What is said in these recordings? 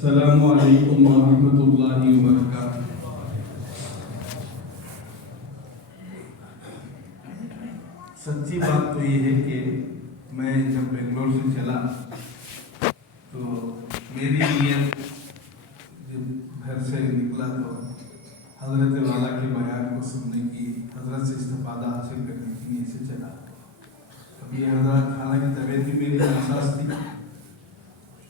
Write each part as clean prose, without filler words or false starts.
السلام علیکم ورحمۃ اللہ وبرکاتہ۔ سچی بات تو یہ ہے کہ میں جب بنگلور سے چلا تو میری نیت جب گھر سے نکلا تو حضرت والا کے بیان کو سننے کی، حضرت سے استفادہ حاصل کرنے کی نیت سے چلا۔ اب یہ حضرات، حالانکہ طبیعت بھی میری حساس تھی،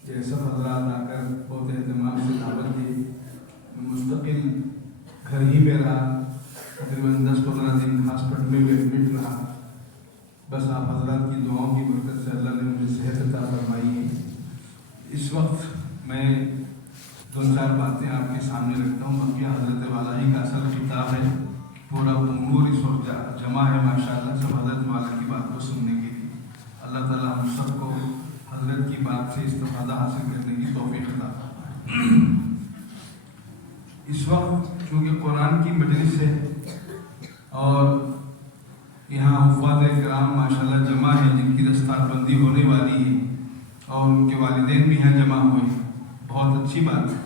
یہ سب حضرات آ کر بہت اہتمام سے دعوت دی۔ مستقل گھر ہی میں رہا، تقریباً 10-15 دن ہاسپٹل میں بھی ایڈمٹ رہا۔ بس آپ حضرات کی دعاؤں کی برکت سے اللہ نے مجھے صحت عطا فرمائی ہے۔ اس وقت میں 2-4 باتیں آپ کے سامنے رکھتا ہوں، باقی حضرت والا ہی کا اصل کتاب ہے، پورا امور اس وقت جمع ہے ماشاءاللہ، سب حضرت والا کی بات کو سننے کے لیے۔ اللہ تعالیٰ ہم سب کو حضرت کی بات سے استفادہ حاصل کرنے کی توفیق عطا فرمائے۔ اس وقت چونکہ قرآن کی مجلس ہے اور یہاں حفاظ کرام ماشاءاللہ جمع ہیں، جن کی دستار بندی ہونے والی ہے اور ان کے والدین بھی یہاں جمع ہوئے ہیں، بہت اچھی بات ہے۔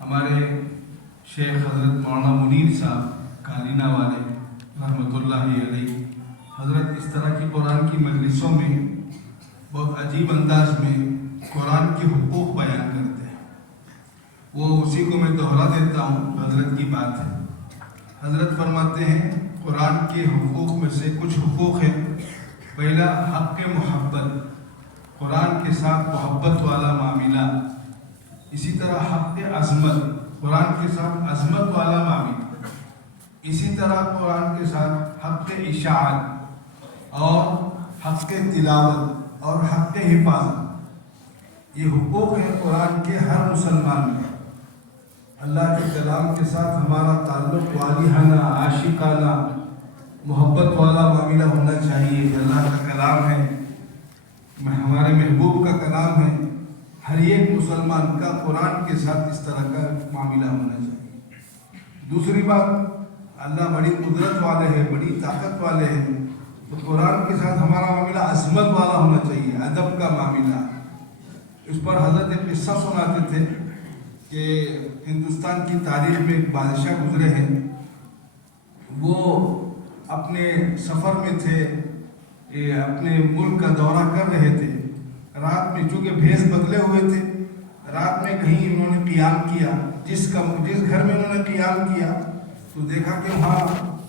ہمارے شیخ حضرت مولانا منیر صاحب کالینہ والے رحمۃ اللہ علیہ، حضرت اس طرح کی قرآن کی مجلسوں میں بہت عجیب انداز میں قرآن کے حقوق بیان کرتے ہیں۔ وہ اسی کو میں دوہرا دیتا ہوں، حضرت کی بات ہے۔ حضرت فرماتے ہیں قرآن کے حقوق میں سے کچھ حقوق ہیں۔ پہلا حق محبت، قرآن کے ساتھ محبت والا معاملہ۔ اسی طرح حق عظمت، قرآن کے ساتھ عظمت والا معاملہ۔ اسی طرح قرآن کے ساتھ حق اشاعت اور حق تلاوت اور حق حفاظت۔ یہ حقوق ہیں قرآن کے ہر مسلمان میں۔ اللہ کے کلام کے ساتھ ہمارا تعلق والہانہ، عاشقانہ، محبت والا معاملہ ہونا چاہیے۔ اللہ کا کلام ہے، ہمارے محبوب کا کلام ہے، ہر ایک مسلمان کا قرآن کے ساتھ اس طرح کا معاملہ ہونا چاہیے۔ دوسری بات، اللہ بڑی قدرت والے ہیں، بڑی طاقت والے ہیں، تو قرآن کے ساتھ ہمارا معاملہ عظمت والا ہونا چاہیے، ادب کا معاملہ۔ اس پر حضرت ایک قصہ سناتے تھے کہ ہندوستان کی تاریخ میں ایک بادشاہ گزرے ہیں، وہ اپنے سفر میں تھے، اپنے ملک کا دورہ کر رہے تھے۔ رات میں چونکہ بھیس بدلے ہوئے تھے، رات میں کہیں انہوں نے قیام کیا، جس گھر میں انہوں نے قیام کیا تو دیکھا کہ وہاں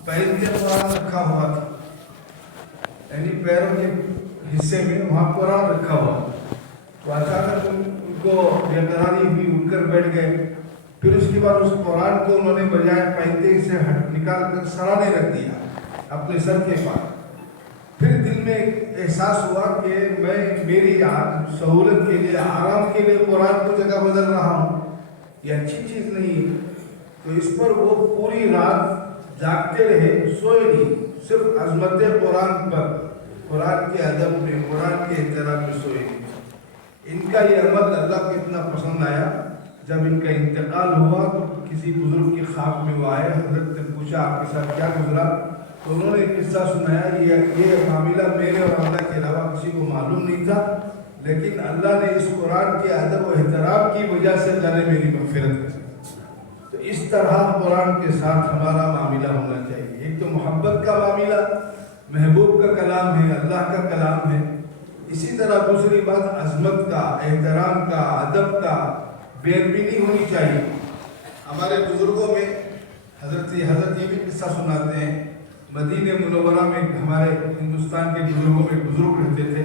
پیر کے قرآن رکھا ہوا تھا، یعنی پیروں کے حصے میں وہاں قرآن رکھا ہوا۔ تو اچانک ان کو بےقراری ہوئی، اٹھ کر بیٹھ گئے۔ پھر اس کے بعد اس قرآن کو انہوں نے بجائے پینتے سے نکال کر سرانے رکھ دیا اپنے سر کے پاس۔ پھر دل میں احساس ہوا کہ میں میری سہولت کے لیے، آرام کے لیے قرآن کو جگہ بدل رہا ہوں، یہ اچھی چیز نہیں ہے۔ تو اس پر وہ پوری رات جاگتے رہے، سوئے نہیں، صرف عظمت قرآن پر، قرآن کے ادب میں، قرآن کے احترام میں سوئے نہیں۔ ان کا یہ عمل اللہ کو اتنا پسند آیا، جب ان کا انتقال ہوا تو کسی بزرگ کی خواب میں وہ آئے، حضرت نے پوچھا آپ کے ساتھ کیا گزرا؟ تو انہوں نے قصہ سنایا، یہ معاملہ میرے اور اللہ کے علاوہ کسی کو معلوم نہیں تھا، لیکن اللہ نے اس قرآن کے ادب و احترام کی وجہ سے اللہ نے میری مغفرت کی۔ تو اس طرح قرآن کے ساتھ ہمارا معاملہ ہونا چاہیے۔ ایک تو محبت کا معاملہ، محبوب کا کلام ہے، اللہ کا کلام ہے۔ اسی طرح دوسری بات عظمت کا، احترام کا، ادب کا، بے ادبی نہیں ہونی چاہیے۔ ہمارے بزرگوں میں حضرت یہ بھی قصہ سناتے ہیں، مدینہ منورہ میں ہمارے ہندوستان کے بزرگوں میں بزرگ رہتے تھے،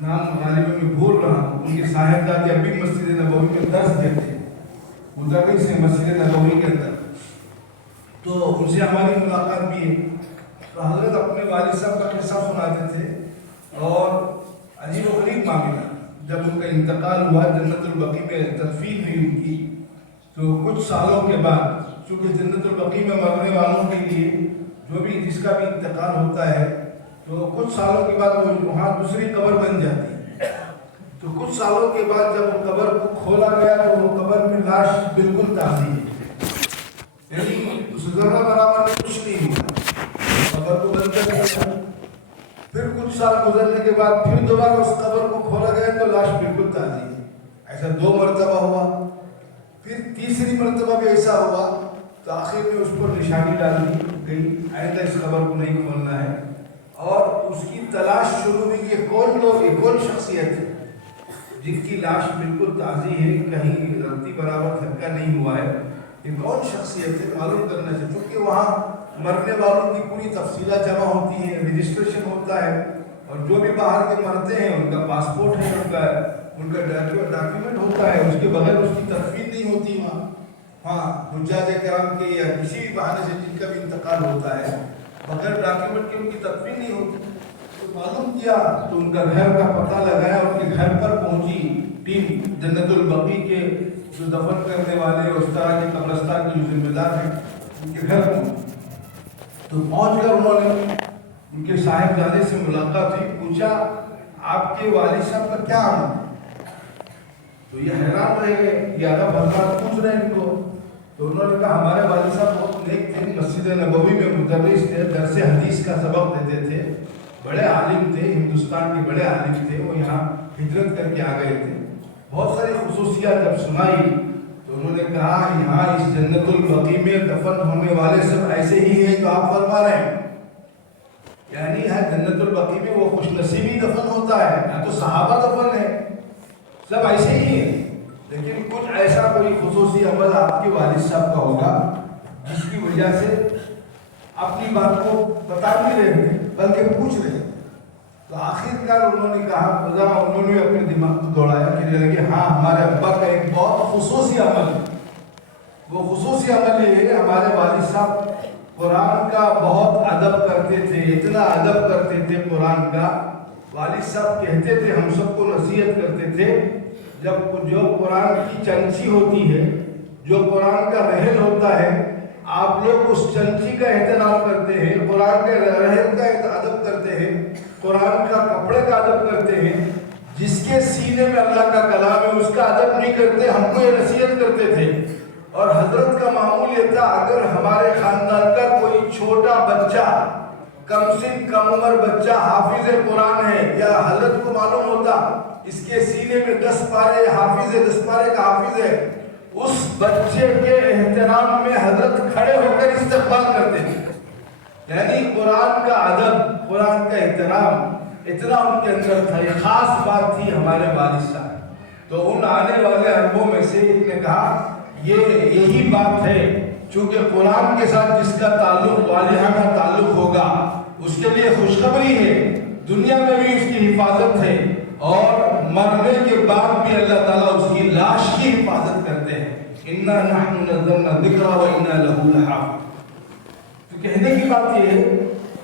نام غالباً میں بھول رہا ہوں، ان کے صاحبزادے اب بھی مسجد نبوی میں درس دیتے ہیں، مدرس ہیں مسجد نبوی کے اندر۔ تو ان سے ہماری ملاقات بھی ہے۔ تو حضرت اپنے والد صاحب کا قصہ سناتے تھے اور عجیب و غریب معاملہ، جب ان کا انتقال ہوا، جنت البقیع میں تدفین ہوئی ان کی، تو کچھ سالوں کے بعد، چونکہ جنت البقیع میں مرنے والوں کے لیے جو بھی جس کا بھی انتقال ہوتا ہے تو کچھ سالوں کے بعد وہاں دوسری قبر بن جاتی ہے۔ تو کچھ سالوں کے بعد جب وہ قبر کو کھولا گیا تو وہ قبر میں لاش بالکل تازی ہے، یعنی اس ذرہ برابر میں کچھ نہیں ہوا، قبر کو بند کر دیا۔ پھر کچھ سال گزرنے کے بعد پھر دوبارہ اس قبر کو کھولا گیا تو لاش بالکل تازی ہے۔ ایسا 2 مرتبہ ہوا، پھر تیسری مرتبہ بھی ایسا ہوا تو آخر میں اس پر نشانی ڈال دی گئی، آئندہ اس خبر کو نہیں کھولنا ہے، اور اس کی تلاش شروع ہوئی کہ کون لوگ، یہ کون شخصیت ہے جن کی لاش بالکل تازی ہے، کہیں رتی برابر دھکا نہیں ہوا ہے، یہ کون شخصیت ہے معلوم کرنا چاہیے، کیونکہ وہاں مرنے والوں کی پوری تفصیلات جمع ہوتی ہیں، رجسٹریشن ہوتا ہے، اور جو بھی باہر کے مرتے ہیں ان کا پاسپورٹ ہے، ان کا ڈاکیومنٹ ہوتا ہے، اس کے بغیر اس کی تدفین نہیں ہوتی وہاں۔ ہاں حجاج کرام کے یا کسی بھی بہانے سے جن کا بھی انتقال ہوتا ہے بغیر ڈاکیومنٹ کے ان کی تدفین نہیں ہوتی۔ تو معلوم کیا تو ان کا گھر کا پتہ لگایا، ان کے گھر پر پہنچی ٹیم جنت البقیع کے جو دفن کرنے والے اس طرح کے قبرستان کے جو ذمہ دار ہیں ان کے گھر پہنچ، تو پہنچ کر انہوں نے ان کے صاحبزادے سے ملاقات ہوئی، پوچھا آپ کے والد صاحب کا کیا عمل ہے؟ تو یہ حیران رہ گئے، یہ ادب حضرات پوچھ رہے ہیں ان کو، تو انہوں نے کہا ہمارے والد صاحب بہت نیک تھے، مسجد نبوی میں مدرس تھے، درس حدیث کا سبق دیتے تھے، بڑے عالم تھے، ہندوستان کے بڑے عالم تھے، وہ یہاں ہجرت کر کے آ گئے تھے۔ بہت ساری خصوصیات جب سنائی تو انہوں نے کہا یہاں اس جنت البقیع میں دفن ہونے والے سب ایسے ہی ہیں جو آپ فرما رہے ہیں، یعنی ہے جنت البقیع میں وہ خوش نصیبی دفن ہوتا ہے، یا تو صحابہ دفن ہے، سب ایسے ہی ہیں، لیکن کچھ ایسا کوئی خصوصی عمل آپ کے والد صاحب کا ہوگا جس کی وجہ سے اپنی بات کو بتا نہیں رہے تھے بلکہ پوچھ رہے تھے۔ تو آخر کار انہوں نے کہا، ذرا انہوں نے اپنے دماغ کو دوڑایا، کہنے لگے ہاں ہمارے ابا کا ایک بہت خصوصی عمل ہے، وہ خصوصی عمل یہ ہے ہمارے والد صاحب قرآن کا بہت ادب کرتے تھے، اتنا ادب کرتے تھے قرآن کا، والد صاحب کہتے تھے، ہم سب کو نصیحت کرتے تھے، جب جو قرآن کی چنچی ہوتی ہے، جو قرآن کا رحل ہوتا ہے، آپ لوگ اس چنچی کا احترام کرتے ہیں، قرآن کے رحل کا ادب کرتے ہیں، قرآن کا کپڑے کا ادب کرتے ہیں، جس کے سینے میں اللہ کا کلام ہے اس کا ادب نہیں کرتے، ہم کو یہ نصیحت کرتے تھے۔ اور حضرت کا معمول یہ تھا، اگر ہمارے خاندان کا کوئی چھوٹا بچہ، کم سن کم عمر بچہ حافظ قرآن ہے، یا حضرت کو معلوم ہوتا اس کے سینے میں 10 پارے حافظ ہے، 10 پارے کا حافظ ہے، اس بچے کے احترام میں حضرت کھڑے ہو کر استقبال کرتے تھے، یعنی قرآن کا ادب، قرآن کا احترام اتنا ان کے اندر تھا، یہ خاص بات تھی ہمارے والد صاحب۔ تو ان آنے والے اربوں میں سے ایک نے کہا یہی بات ہے، چونکہ قرآن کے ساتھ جس کا تعلق والدانہ تعلق ہوگا اس کے لیے خوشخبری ہے، دنیا میں بھی اس کی حفاظت ہے، اور مرنے کے بعد بھی اللہ تعالیٰ اس کی لاش کی حفاظت کرتے ہیں۔ اِنَّا نَحْنُ نَزَّلْنَا الذِّكْرَ وَإِنَّا لَهُ لَحَافِظُونَ۔ تو کہنے کی بات یہ ہے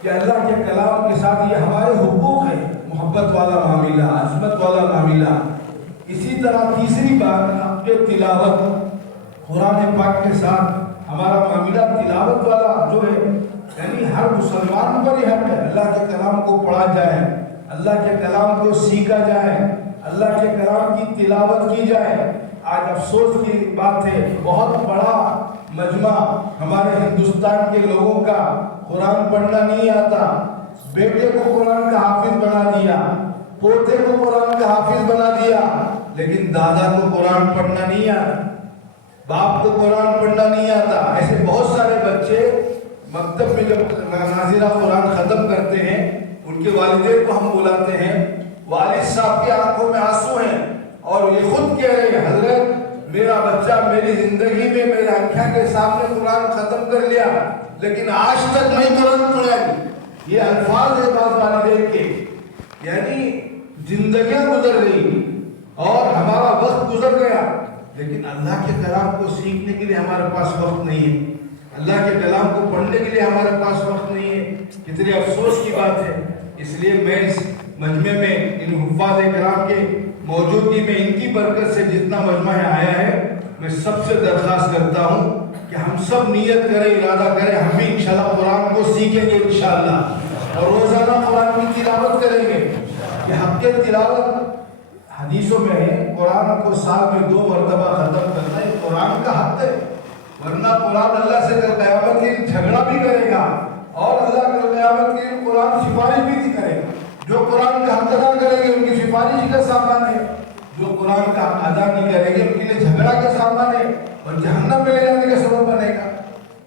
کہ اللہ کے کلام کے ساتھ یہ ہمارے حقوق ہے، محبت والا معاملہ، عظمت والا معاملہ۔ اسی طرح تیسری بات حق تلاوت، قرآن پاک کے ساتھ ہمارا معاملہ تلاوت والا جو ہے، یعنی ہر مسلمان پر یہ حق ہے اللہ کے کلام کو پڑھا جائے، اللہ کے کلام کو سیکھا جائے، اللہ کے کلام کی تلاوت کی جائے۔ آج افسوس کی بات ہے، بہت بڑا مجمع ہمارے ہندوستان کے لوگوں کا قرآن پڑھنا نہیں آتا، بیٹے کو قرآن کا حافظ بنا دیا، پوتے کو قرآن کا حافظ بنا دیا، لیکن دادا کو قرآن پڑھنا نہیں آتا، باپ کو قرآن پڑھنا نہیں آتا۔ ایسے بہت سارے بچے مکتب میں جب ناظرہ قرآن ختم کرتے ہیں، ان کے والدین کو ہم بلاتے ہیں، والد صاحب کی آنکھوں میں آنسو ہیں، اور یہ خود کہہ رہے ہیں حضرت میرا بچہ میری زندگی میں میرے آنکھوں کے سامنے قرآن ختم کر لیا، لیکن آج تک نہیں قرآن پڑھا۔ یہ الفاظ ہے بعض والدین کے، یعنی زندگیاں گزر گئی اور ہمارا وقت گزر گیا، لیکن اللہ کے کلام کو سیکھنے کے لیے ہمارے پاس وقت نہیں ہے، اللہ کے کلام کو پڑھنے کے لیے ہمارے پاس وقت نہیں ہے۔ کتنے افسوس کی بات ہے۔ اس لیے میں اس مجمع میں ان حفاظ کرام کے موجودگی میں ان کی برکت سے جتنا مجمع آیا ہے، میں سب سے درخواست کرتا ہوں کہ ہم سب نیت کریں، ارادہ کریں، ہم بھی انشاءاللہ قرآن کو سیکھیں گے انشاءاللہ، اور روزانہ قرآن کی تلاوت کریں گے۔ کہ حق کے تلاوت حدیثوں میں ہے، قرآن کو سال میں 2 مرتبہ ختم کرنا، یہ قرآن کا حق ہے، ورنہ قرآن اللہ سے کل قیامت کے دن جھگڑا بھی کرے گا، اور اللہ کل قیامت کے دن قرآن سفارش بھی نہیں کرے گا۔ جو قرآن کا حق ادا کریں گے ان کی سفارش کا سامان ہے، جو قرآن کا ادا نہیں کریں گے ان کے لیے جھگڑا کا سامان ہے اور جہنم میں لے جانے کا سبب بنے گا.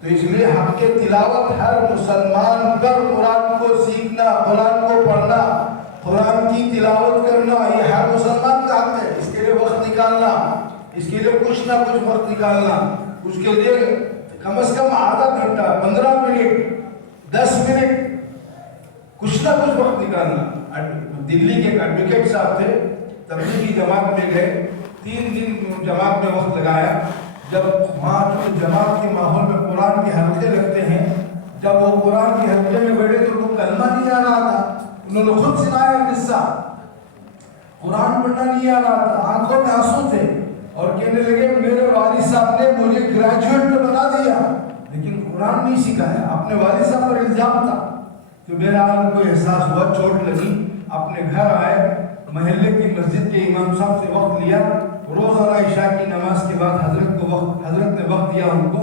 تو اس لیے حق تلاوت ہر مسلمان پر قرآن کو سیکھنا، قرآن کو پڑھنا، قرآن کی تلاوت کرنا یہ ہر مسلمان کا حق ہے. اس کے لیے وقت نکالنا، اس کے لیے کچھ نہ کچھ وقت نکالنا، اس کے لیے کم از کم آدھا گھنٹہ، 15 منٹ، 10 منٹ کچھ نہ کچھ وقت نکالنا. دلی کے ایک ایڈوکیٹ صاحب تھے، تبلیغی جماعت میں گئے، 3 دن جماعت میں وقت لگایا. جب وہاں جو جماعت کے ماحول میں قرآن کے حلقے لگتے ہیں، جب وہ قرآن کے حلقے میں بیٹھے تو ان کو کلمہ نہیں آ رہا تھا. انہوں نے خود سنایا قصہ، قرآن پڑھنا نہیں آ رہا تھا، آنکھوں میں آنسو تھے اور کہنے لگے میرے والد صاحب نے مجھے گریجویٹ تو بنا دیا لیکن قرآن نہیں سکھایا. اپنے والد صاحب پر الزام تھا. تو میرا کو احساس ہوا، چوٹ لگی. اپنے گھر آئے، محلے کی مسجد کے امام صاحب سے وقت لیا. روزانہ عشاء کی نماز کے بعد حضرت نے وقت دیا ان کو.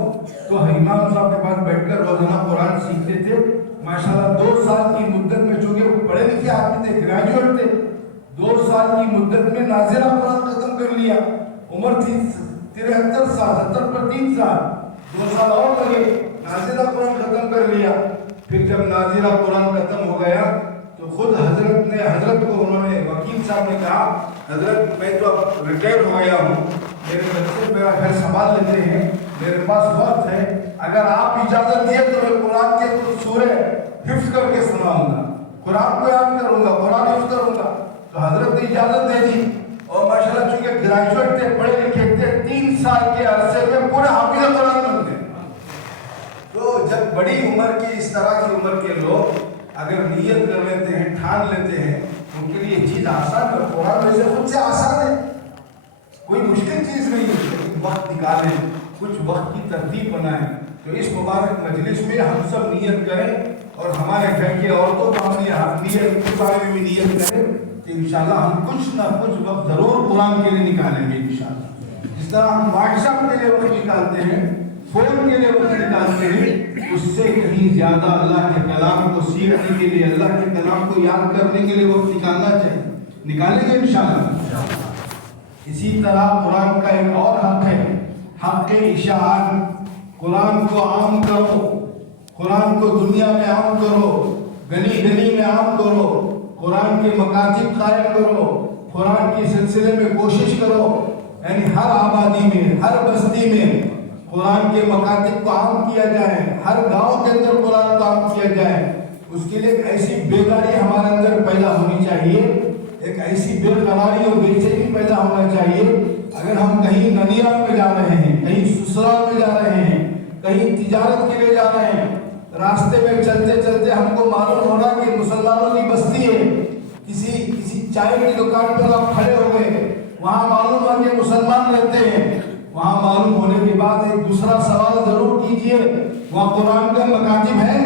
تو امام صاحب کے پاس بیٹھ کر روزانہ قرآن سیکھتے تھے. ماشاءاللہ 2 سال کی مدت میں، چونکہ وہ پڑھے لکھے آدمی تھے، گریجویٹ تھے، 2 سال کی مدت میں نازلہ قرآن ختم کر لیا. عمر تھی 73 سال، 70 پر 3 سال، 2 سال اور لگے، نازلہ قرآن ختم کر لیا. پھر جب نازلہ قرآن ختم ہو گیا تو خود حضرت کو انہوں نے، وکیل صاحب نے کہا حضرت میں تو اب ریٹائر ہو گیا ہوں، میرے بچے میرا گھر سنبھال لیتے ہیں، میرے پاس وقت ہے، اگر آپ اجازت دیے تو میں قرآن کے کچھ سورے حفظ کر کے سناؤں گا، قرآن کو یاد کروں گا، قرآن حفظ کروں گا. تو حضرت نے اجازت دے دی اور ماشاءاللہ چونکہ گریجویٹ تھے، پڑھے لکھے تھے، 3 سال کے عرصے میں پورے حافظ قرآن بن گئے. تو جب بڑی عمر کی، اس طرح کی عمر کے لوگ اگر نیت کر لیتے ہیں، ٹھان لیتے ہیں، ان کے لیے یہ چیز آسان ہے. قرآن ویسے خود سے آسان ہے، کوئی مشکل چیز نہیں ہے، لیکن وقت نکالیں، کچھ وقت کی ترتیب بنائیں. تو اس مبارک مجلس میں ہم سب نیت کریں اور ہمارے گھر کی عورتوں کو ہم نیت کے بارے میں بھی نیت کریں کہ انشاءاللہ ہم کچھ نہ کچھ وقت ضرور قرآن کے لیے نکالیں گے انشاءاللہ. جس طرح ہم واٹس ایپ کے لیے وقت نکالتے ہیں، فون کے لیے وقت نکالتے ہیں، اس سے کہیں زیادہ اللہ کے کلام کو سیکھنے کے لیے، اللہ کے کلام کو یاد کرنے کے لیے وقت نکالنا چاہیے. نکالیں گے انشاءاللہ. اسی طرح قرآن کا ایک اور حق ہے، حق اشاعت. قرآن کو عام کرو، قرآن کو دنیا میں عام کرو، گلی گلی میں عام کرو، قرآن کے مکاتب قائم کرو، قرآن کے سلسلے میں کوشش کرو. یعنی ہر آبادی میں، ہر بستی میں قرآن کے مکاتب کو عام کیا جائے، ہر گاؤں کے اندر قرآن کو عام کیا جائے. اس کے لیے ایک ایسی بیداری ہمارے اندر پیدا ہونی چاہیے، ایک ایسی بے قراری اور بے چینی پیدا ہونا چاہیے. اگر ہم کہیں ننیال میں جا رہے ہیں، کہیں سسرال میں جا رہے ہیں، کہیں تجارت کے لیے جا رہے ہیں، راستے میں چلتے چلتے ہم کو معلوم ہونا کہ مسلمانوں کی بستی ہے، کسی چائے کی دکان پر آپ کھڑے ہو گئے، وہاں معلوم ہوا کہ مسلمان رہتے ہیں. وہاں معلوم ہونے کے بعد ایک دوسرا سوال ضرور کیجئے، وہاں قرآن کا مکاتب ہے،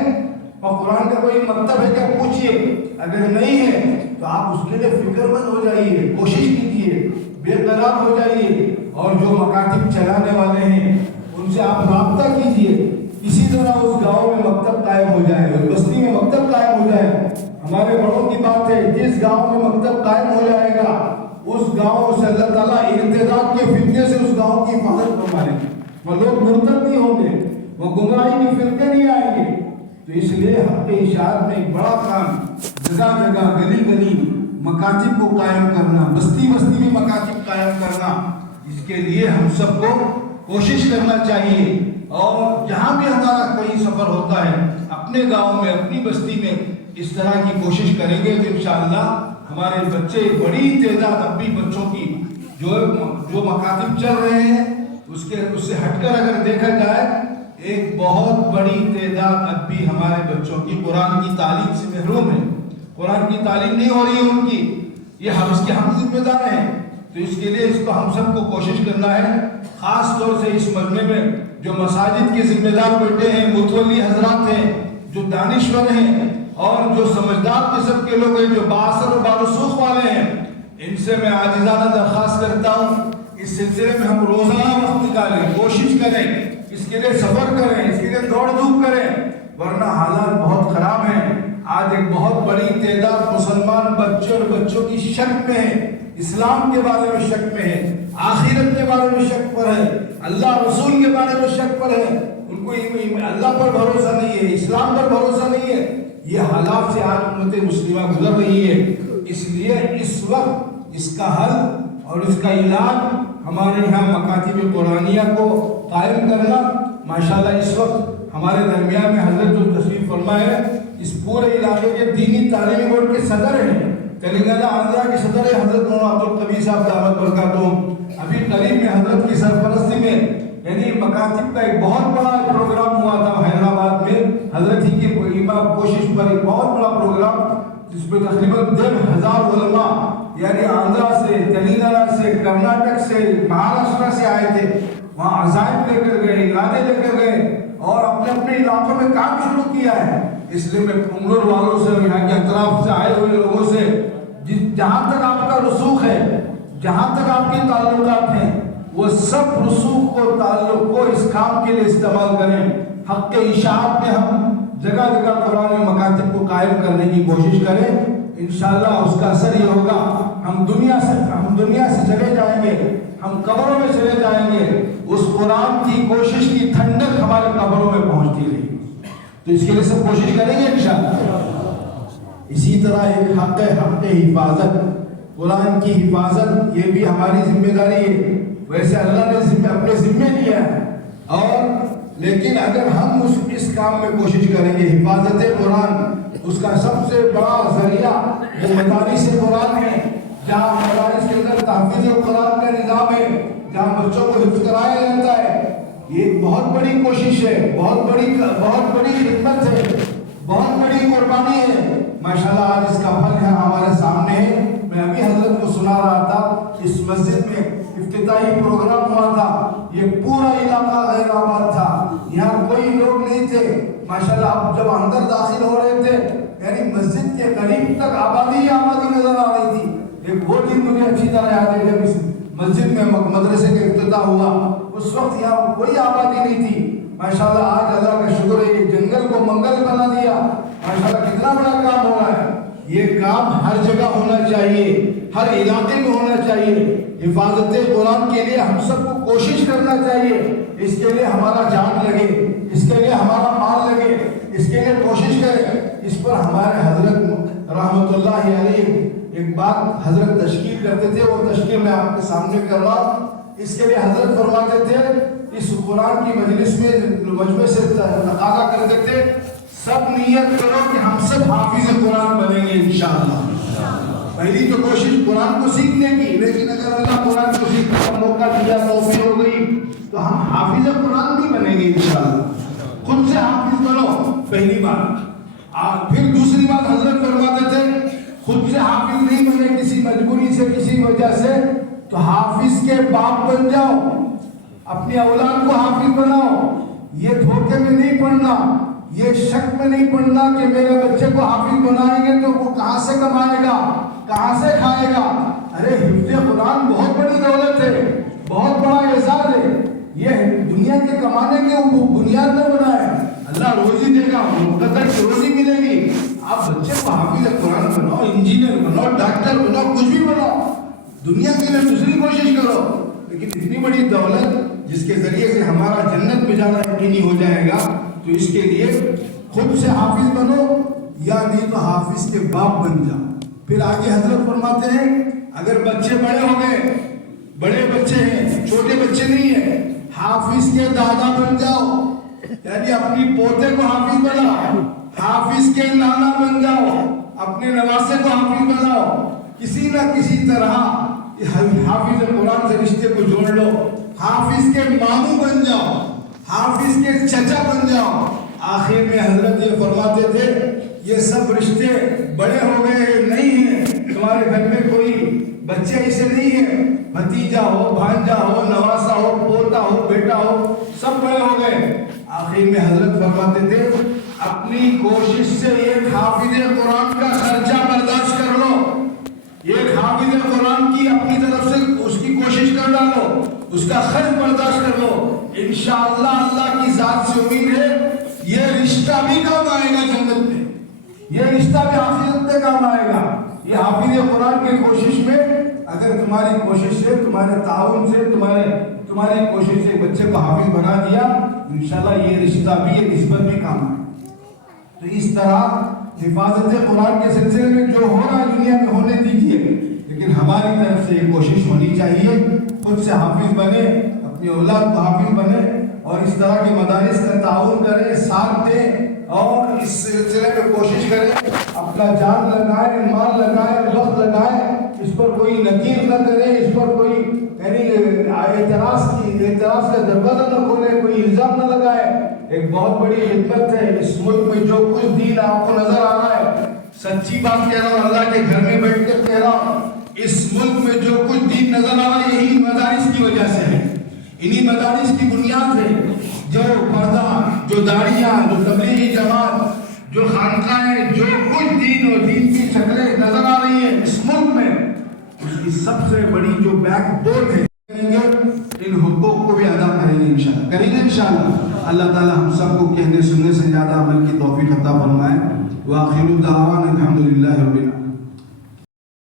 وہاں قرآن کا کوئی مکتب ہے کیا پوچھئے. اگر نہیں ہے تو آپ اس کے لیے فکر مند ہو جائیے، کوشش کیجئے، بے قرار ہو جائیے، اور جو مکاتب چلانے والے ہیں ان سے آپ رابطہ کیجئے. اسی طرح اس گاؤں میں مکتب قائم ہو جائے، اس بستی میں مکتب قائم ہو جائے. ہمارے بڑوں کی بات ہے، جس گاؤں میں مکتب قائم ہو جائے گا اس گاؤں سے اللہ تعالیٰ ارتداد کے فتنے سے اس گاؤں کی حفاظت فرمائے گا. وہ لوگ مرتد نہیں ہوں گے، وہ گمراہی کے فرقے نہیں آئیں گے. تو اس لیے حق اشاعت میں ایک بڑا کام، جگہ جگہ گلی گلی مکاتب کو قائم کرنا، بستی بستی میں مکاتب قائم کرنا. اس کے لیے ہم سب کو کوشش کرنا چاہیے. اور جہاں بھی ہمارا کوئی سفر ہوتا ہے، اپنے گاؤں میں، اپنی بستی میں اس طرح کی کوشش کریں گے تو انشاءاللہ ہمارے بچے، بڑی تعداد اب بھی بچوں کی جو مکاتب چل رہے ہیں اس سے ہٹ کر اگر دیکھا جائے، ایک بہت بڑی تعداد اب بھی ہمارے بچوں کی قرآن کی تعلیم سے محروم ہے. قرآن کی تعلیم نہیں ہو رہی ہے ان کی. یہ ہم ذمہ دار ہیں. تو اس کے لیے اس کو ہم سب کو کوشش کرنا ہے. خاص طور سے اس مجمع میں جو مساجد کے ذمہ دار بیٹھے ہیں، متولی حضرات ہیں، جو دانشور ہیں اور جو سمجھدار قسم کے لوگ ہیں، جو بااثر و برسوخ والے ہیں، ان سے میں عاجزانہ درخواست کرتا ہوں اس سلسلے میں ہم روزانہ وقت نکالیں، کوشش کریں، اس کے لیے سفر کریں، اس کے لیے دوڑ دھوپ کریں، ورنہ حالات بہت خراب ہیں. آج ایک بہت بڑی تعداد مسلمان بچوں اور بچوں کی شک میں ہے اسلام کے بارے میں شک میں ہے، آخرت کے بارے میں شک پر ہے، اللہ رسول کے بارے میں شک پر ہے، ان کو اللہ پر بھروسہ نہیں ہے، اسلام پر بھروسہ نہیں ہے، یہ حالات سے آج امت مسلمہ گزر رہی ہے۔ اس لیے اس وقت اس کا حل اور اس کا علاج ہمارے یہاں مکاتب قرآنیہ کو قائم کرنا۔ ماشاءاللہ اس وقت ہمارے درمیان میں حضرت جو تشریف فرما ہے، اس پورے علاقے کے دینی تعلیمی بورڈ کے صدر ہیں، تلنگانہ آندھرا کے صدر ہیں حضرت مولانا عبدالقوی صاحب دعوت برکاتہم۔ ابھی قریب میں حضرت کی سرپرستی میں یعنی مکاتب کا ایک بہت بڑا پروگرام ہوا تھا حیدرآباد میں، حضرت ہی کی کوشش پر ایک بہت بڑا پروگرام، جس میں تقریباً 1,500 علماء یعنی آندھرا سے، تلنگانہ سے، کرناٹک سے، مہاراشٹر سے آئے تھے، وہاں عزائم لے کر گئے، ارادے لے کر گئے اور اپنے اپنے علاقوں میں کام شروع کیا ہے۔ اس لیے میں پنگلور والوں سے، یہاں کے اطراف سے آئے ہوئے لوگوں سے، جہاں تک آپ کا رسوخ ہے، جہاں تک آپ کے تعلقات ہیں، وہ سب رسوخ کو، تعلق کو اس کام کے لیے استعمال کریں۔ حق کے اشاعت میں ہم جگہ جگہ قرآن مکاتب کو قائم کرنے کی کوشش کریں، انشاءاللہ اس کا اثر یہ ہوگا، ہم دنیا سے چلے جائیں گے، ہم قبروں میں چلے جائیں گے، اس قرآن کی کوشش کی ٹھنڈک ہمارے قبروں میں پہنچتی رہے گی۔ تو اس کے لیے سب کوشش کریں گے انشاءاللہ۔ اسی طرح ایک حق ہے، حق حفاظت، قرآن کی حفاظت، یہ بھی ہماری ذمہ داری ہے۔ ویسے اللہ نے اپنے ذمے لیا ہے، اور لیکن اگر ہم اس کام میں کوشش کریں گے، حفاظت قرآن، اس کا سب سے بڑا ذریعہ وہ مدارس قرآن ہے، جہاں مدارس کے اندر تحفیظ قرآن کا نظام ہے، جہاں بچوں کو حفظ کرایا جاتا ہے۔ یہ ایک بہت بڑی کوشش ہے، بہت بڑی خدمت ہے، بہت بڑی قربانی ہے۔ ماشاءاللہ آج اس کا پھل ہے ہمارے سامنے ہے۔ میں ابھی حضرت کو سنا رہا تھا، اس مسجد میں افتتاحی پروگرام ہوا تھا، یہ پورا علاقہ غیر آباد تھا، یہاں کوئی لوگ نہیں تھے۔ ماشاءاللہ آپ جب اندر داخل ہو رہے تھے، یعنی مسجد کے قریب تک آبادی نظر آ رہی تھی۔ ایک وہ دن مجھے اچھی طرح یاد ہے، جب اس مسجد میں مدرسے کا افتتاح ہوا، اس وقت یہاں کوئی آبادی نہیں تھی۔ ماشاءاللہ آج اللہ کا شکر ہے، یہ جنگل کو منگل بنا دیا۔ ماشاءاللہ کتنا بڑا کام ہو رہا ہے۔ یہ کام ہر جگہ ہونا چاہیے، ہر علاقے میں ہونا چاہیے۔ حفاظت قرآن کے لیے ہم سب کو کوشش کرنا چاہیے، اس کے لیے ہمارا جان لگے، اس کے لیے ہمارا مال لگے، اس کے لیے کوشش کریں۔ اس پر ہمارے حضرت رحمت اللہ علیہ ایک بات حضرت تشکیل کرتے تھے، وہ تشکیل میں آپ کے سامنے کر رہا ہوں۔ اس کے لیے حضرت فرماتے تھے، اس قرآن کی مجلس میں مجمع سے تقاضا کرتے تھے، سب نیت کرو کہ ہم سب حافظ قرآن بنیں گے انشاءاللہ۔ پہلی تو کوشش قرآن کو سیکھنے کی، لیکن اگر اللہ قرآن کو سیکھنے کا موقع دیا، توفیق ہو گئی، تو ہم حافظ قرآن بھی بنیں گے انشاءاللہ۔ خود سے حافظ بنو، پہلی بات۔ پھر دوسری بات حضرت فرماتے تھے، خود سے حافظ نہیں بنے، کسی مجبوری سے، کسی وجہ سے، تو حافظ کے باپ بن جاؤ، اپنی اولاد کو حافظ بناؤ۔ یہ دھوکے میں نہیں پڑنا، یہ شک میں نہیں پڑنا کہ میرے بچے کو حافظ بنائیں گے تو وہ کہاں سے کمائے گا، کہاں سے کھائے گا۔ ارے حفظ قرآن بہت بڑی دولت ہے، بہت بڑا اعزاز ہے، یہ دنیا کے کمانے کے بنیاد میں بنا ہے۔ اللہ روزی دے گا، مقدر کی روزی ملے گی۔ آپ بچے کو حافظ قرآن بناؤ، انجینئر بناؤ، ڈاکٹر بناؤ، کچھ بھی بناؤ، دنیا کے لیے دوسری کوشش کرو، لیکن اتنی بڑی دولت جس کے ذریعے سے ہمارا جنت میں جانا یقینی ہو جائے گا، تو اس کے لیے خود سے حافظ بنو، یا نہیں تو حافظ کے باپ بن جاؤ۔ پھر آگے حضرت فرماتے ہیں، اگر بچے بڑے ہو گئے، بڑے بچے ہیں، چھوٹے بچے نہیں ہیں، حافظ کے دادا بن جاؤ، یعنی اپنی پوتے کو حافظ بناؤ، حافظ کے نانا بن جاؤ، اپنے نواسے کو حافظ بناؤ، کسی نہ کسی طرح حافظ قرآن سے رشتے کو جوڑ لو، حافظ کے ماموں بن جاؤ، حافظ کے چچا بن جاؤ۔ آخر میں حضرت یہ فرماتے تھے، یہ سب رشتے بڑے ہو گئے ہیں، نہیں ہیں، تمہارے گھر میں کوئی بچے ایسے نہیں ہیں، بھتیجا ہو، بھانجا ہو، نواسا ہو، پوتا ہو، بیٹا ہو، سب بڑے ہو گئے۔ آخر میں حضرت فرماتے تھے، اپنی کوشش سے ایک حافظ قرآن کا خرچہ برداشت کر لو، ایک حافظ قرآن کی اپنی طرف سے اس کی کوشش کر ڈالو، اس کا خرچ برداشت کر لو، انشاءاللہ اللہ کی ذات سے امید ہے یہ رشتہ بھی کام آئے گا جنت میں، یہ رشتہ بھی آخرت میں کام آئے گا۔ یہ حافظ قرآن کی کوشش میں اگر تمہاری کوشش سے، تمہارے تعاون سے، تمہاری کوشش سے بچے کو حافظ بنا دیا، انشاءاللہ یہ رشتہ بھی، یہ نسبت بھی کام آئے۔ تو اس طرح حفاظت قرآن کے سلسلے میں جو ہو رہا ہے دنیا میں ہونے دیجیے، لیکن ہماری طرف سے یہ کوشش ہونی چاہیے، خود سے حافظ بنے، اپنی اولاد کو حافظ بنے، اور اس طرح کے مدارس کا تعاون کریں، ساتھ دیں، اور اس سلسلے میں کوشش کریں، اپنا جان لگائیں، مال لگائیں، وقت لگائیں، اس پر کوئی نکیر نہ کریں، اس پر کوئی یعنی اعتراض کا دروازہ نہ کھولیں، کوئی الزام نہ لگائیں۔ ایک بہت بڑی خدمت ہے اس ملک میں، جو کچھ دین آپ کو نظر آ رہا ہے، سچی بات کہہ رہا ہوں، اللہ کے گھر میں بیٹھ کر کہہ رہا ہوں، اس ملک میں جو کچھ دین نظر آ رہا ہے یہی مدارس کی وجہ سے ہے، انہی مدارس کی بنیاد ہے۔ جو پردہ، جو داڑیاں، جو تبلیغی جماعت، جو خانقاہیں، جو کچھ دین اور دین کی شکلیں نظر آ رہی ہیں اس ملک میں، اس کی سب سے بڑی جو بیک بون ہے، ان حقوق کو بھی ادا کریں گے انشاءاللہ، کریں گے انشاءاللہ۔ اللہ تعالی ہم سب کو کہنے سننے سے زیادہ عمل کی توفیق عطا فرمائے۔ وآخر دعوانا الحمدللہ رب العالمین۔